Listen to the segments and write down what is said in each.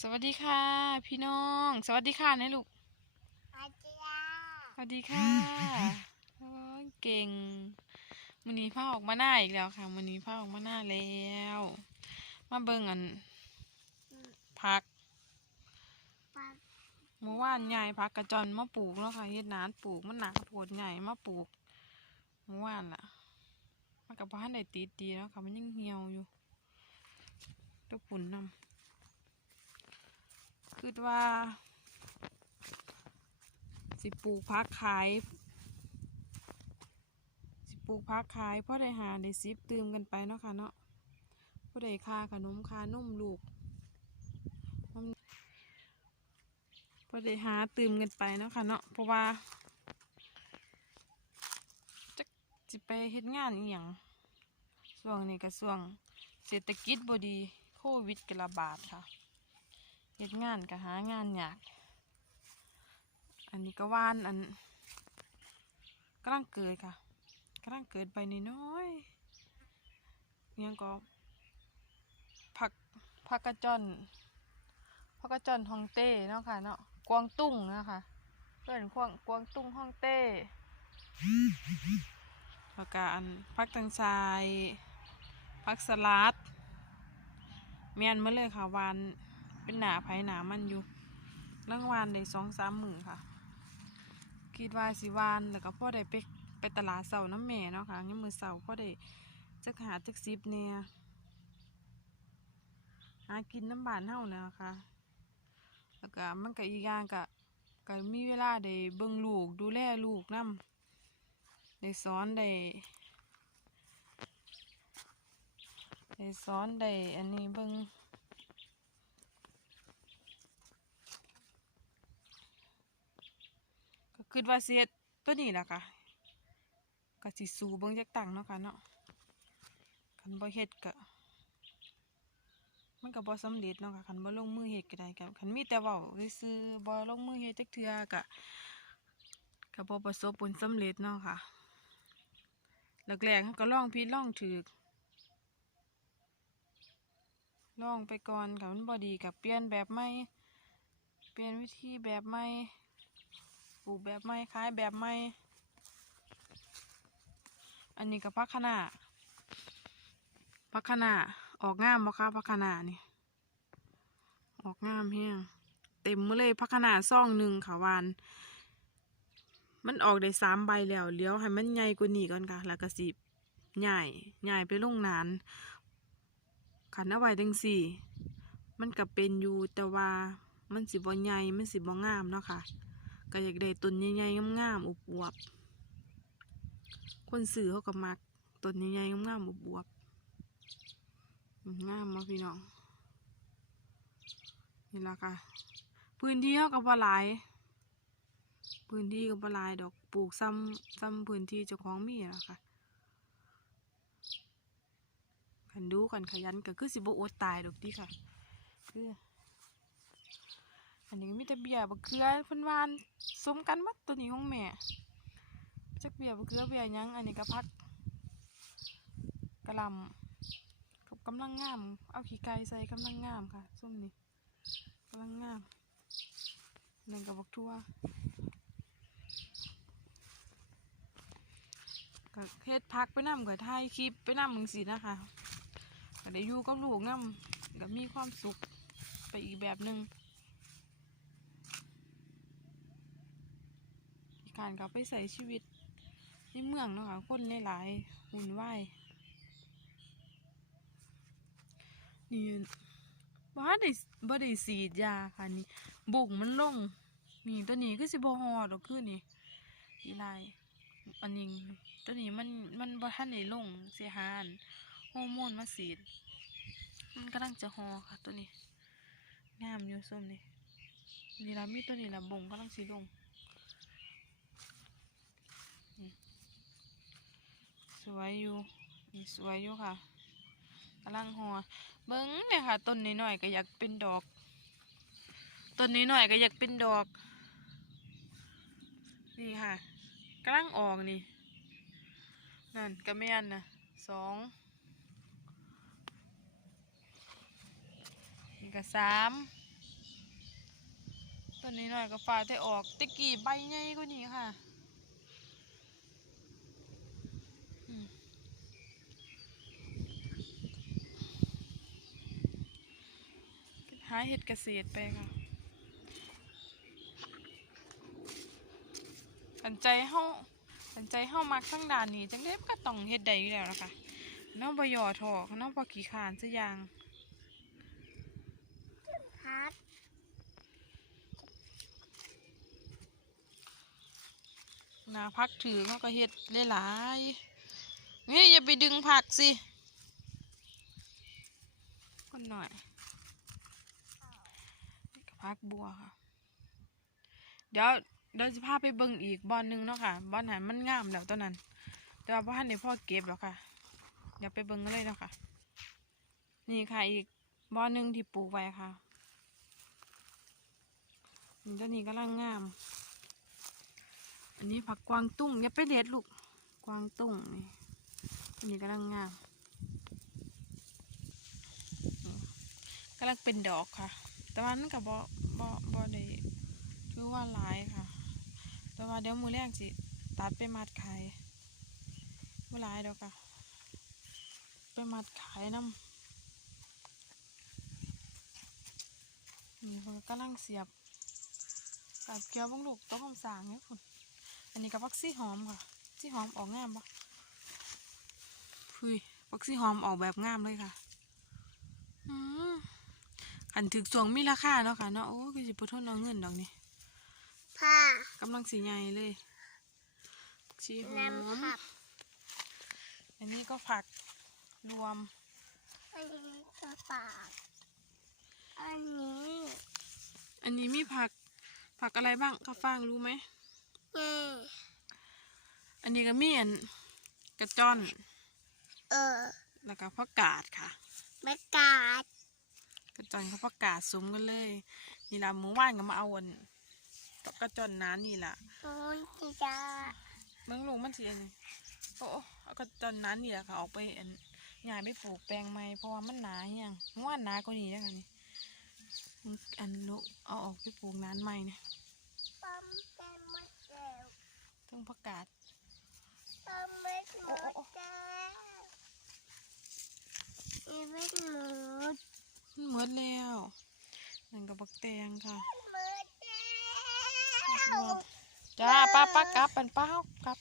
สวัสดีค่ะ พี่น้อง สวัสดีค่ะนะลูกอาจารย์สวัสดีค่ะโอ้ยเก่งมือนี้ผ้าออกมาหน้าอีกแล้วค่ะมือนี้ผ้าออกมาหน้าแล้ว มาเบิ่งอันพักปักเมื่อวานใหญ่พักกระจอนมาปลูกแล้วค่ะเฮ็ดนานปลูกมันหนักโผดใหญ่มาปลูกเมื่อวานล่ะมันกับบ้านได้ติดดีแล้วค่ะมันยังเหี่ยวอยู่ตัวปุ่นนำ คิดว่า สิปลูกพักขาย สิปลูกพักขายเพราะได้หาได้ซิบตื่มกันไปเนาะค่ะเนาะผู้ใดค่าขนมค่านุ่มลูกพอได้หาตืมกันไปเนาะค่ะเนาะเพราะว่าจะสิไปเฮ็ดงานอีหยังช่วงนี้ก็ช่วงเศรษฐกิจบ่ดีโควิดกระบาดค่ะ เฮ็ดงานก็หางานยาก อันนี้ก็ว่านอันกำลังเกิดค่ะกำลังเกิดไปน้อยยังก็ผักผักกระจอนผักกระจอนฮองเต้เนาะค่ะเนาะกวางตุ้งนะคะเพื่อนกวางกวางตุ้งฮองเต้แล้วก็อันผักตังซายผักสลัดเมียนมาเลยค่ะวาน เป็นหนาไผหนามันอยู่เรื่องวานได้สองสามหมื่นค่ะคิดว่าสิวานแล้วก็พ่อได้ไปไปตลาดเสาร์น้ำแม่เนาะค่ะยังมือเสาร์พ่อได้จักหาจักซิบเนี่ยหากินน้ำบานเท่าเนี่ยค่ะแล้วก็มันก็อีกอย่างก็ก็มีเวลาได้เบิ่งลูกดูแลลูกนำได้สอนได้ได้สอนได้อันนี้เบิ่ง คิดว่าสิเฮ็ดตัวนี้ล่ะค่ะก็สิสูเบิ่งจักตังเนาะค่ะเนาะคันบ่เฮ็ดก็มันก็บ่สำเร็จเนาะค่ะคันบ่ลงมือเฮ็ดก็ได้ก็คันมีแต่เว้าซื่อบ่ลงมือเฮ็ดจักเทื่อก็ก็บ่ประสบผลสำเร็จเนาะค่ะแรกๆเราก็ลองผิดลองถูกลองไปก่อนค่ะมันบ่ดีก็เปลี่ยนแบบใหม่ เปลี่ยนวิธีแบบใหม่ ปลูกแบบไม่คล้ายแบบไม่ อันนี้ก็พักขนาพักขนาออกงามบ่คะพักขนานี่ ออกงามแฮงเต็มมาเลยพักขนาซ่องหนึ่งค่ะวาน มันออกได้สามใบแล้วเลี้ยวให้มันใหญ่กว่านี้ก่อนค่ะ แล้วก็สิใหญ่ใหญ่ไปลงนานขันเอาไว้จังสี่ มันก็เป็นอยู่แต่ว่ามันสิบ่ใหญ่มันสิบ่งามเนาะค่ะ ก็อยากได้ต้นใหญ่ๆงามๆอวบๆคนซื้อเขาก็มักต้นใหญ่ๆงามๆอวบๆงามมาพี่น้องนี่ละค่ะพื้นที่เขาก็บ่หลายพื้นที่ก็บ่หลายดอกปลูกซ้ำซ้ำพื้นที่เจ้าของมีนะค่ะขันดูกันขยันก็คือสิบ่อดตายดอกดีค่ะคืออั นนี้มีแต่เบียบักเขือเพิ่นวานสมกันมัดตัวนี้ของแม่จักเบียบักเขือเบียร์ยังอันนี้ก็พักกระลำกับกำลังงาม เอาขี้ไก่ใส่กำลังงามค่ะส้มนี่กำลังงามนั่นกับบักทั่วก็เฮ็ดพักไปนำกับถ่ายคลิปไปนำมึงสินะคะก็ได้อยู่กับลูกนำก็มีความสุขไปอีกแบบหนึ่งารกลับไปใส่ชีวิตในเมืองเนาะค่ะคนหลายๆหุ่นวายนี่บ้าได้บ่ได้สีดยาค่ะนี่บุกมันลงนี่ตัวนี้คือสิบ่ฮอดอกคือนี่อีลอันนี้ตัวนี้มันมันบ่ทันได้ลงเสียหานฮอร์โมนมาสีดมันกำลังจะฮอค่ะ ตัวนี้งามอยู่ส้มนี่นี่ละมีตัวนี้ละบ่งกำลังสิลง สวยอยู่นี่สวยอยู่ค่ะกำลังหัวเบิ้งเนี่ยค่ะต้นนี้หน่อยก็อยากเป็นดอกต้นนี้หน่อยก็อยากเป็นดอก นี่ค่ะกำลังออกนี่นั่นกระเมียนนะสองนี่ก็สามต้นนี้หน่อยก็ฟ้าแต่ออกตะกี้ใบใหญ่กว่านี้ค่ะ หาเห็ดเกษตรไปค่ะสันใจเฮาสันใจเฮามักทั้งด่านนี้จังเด็บก็ต้องเฮ็ดได้อยู่แล้วล่ะค่ะน้องบ่ย่อท้อน้องบ่ขี้ขานซะอย่างพักนาพักถือเขาก็เฮ็ดหลายๆนี่อย่าไปดึงผักสิคนหน่อยนี่ก็ พักบัวค่ะ เดี๋ยวเดี๋ยวจะพาไปเบิ่งอีกบอนหนึ่งเนาะค่ะบอนหันมันงามแล้วตอนนั้นแต่ว่าพ่อในพ่อเก็บแล้วค่ะ เดี๋ยวไปเบิ่งกันเลยเนาะค่ะ นี่ค่ะอีกบอนหนึ่งที่ปลูกไว้ค่ะนี่ตัวนี้กำลังงาม อันนี้ผักกวางตุ้งอย่าไปเด็ดลูกกวางตุ้งนี่อันนี้กำลังงามอืมกำลังเป็นดอกค่ะ แต่ว่ามันกับบอบอบอได้คือว่าหลายค่ะ แต่ว่าเดี๋ยวมือแรกสิตัดไปมัดขายไม่หลายดอกค่ะ ไปมัดขายน้ำนี่เพิ่นกำลังเสียบกับเกลียวบางลูกต้องสางเนี่ยคุณอันนี้กับพักซี่หอมค่ะซี่หอมออกงามปะคุยพักซี่หอมออกแบบงามเลยค่ะ อืม ขันถึกสวงมีราคาเนาะค่ะเนาะโอ้คือสิบทนเอาเงินดอกนี่ผ้ากำลังสีใหญ่เลยผักชีหอน้ำมผักอันนี้ก็ผักรวม อันนี้ก็ปากอันนี้ อันนี้มีผัก ผักอะไรบ้างข้าวฟ่างรู้ไหมนี่อันนี้ก็มีอันกระจ้อน เออ แล้วก็ผักกาดค่ะแมกกาด กระจอนเขาประกาศซุ้มกันเลย นี่ละหมู่บ้านก็มาเอาวันกับกระจอนน้านี่ล่ะโอ้ยจีจ้าเมืองลูกมันสิอันนี้โอ้เอากระจอนน้านี่แหละค่ะออกไปอันยายไปปลูกแปลงใหม่เพราะว่ามันหนาอย่างเมื่อวานหนากว่านี้นะคะนี่มันอันลูกเอาออกไปปลูกน้านใหม่เนี่ยปั๊มเต็มหมดแล้วต้องประกาศปั๊มเม็ดหมดแล้วอีเม็ดหมด มันหมดแล้วนั่นกับบักแตงค่ะหมดแล้วจ้าป้าป้ากลับเป็นป้าเฮากลับ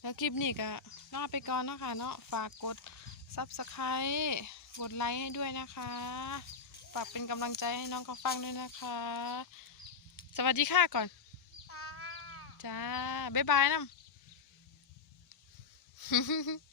แล้วคลิปนี้ก็ลาไปก่อนนะคะเนาะฝากกด subscribe กดไลค์ให้ด้วยนะคะฝากเป็นกำลังใจให้น้องเขาฟังด้วยนะคะ สวัสดีค่ะก่อน จ้าจ้าบ๊ายบายน้ำ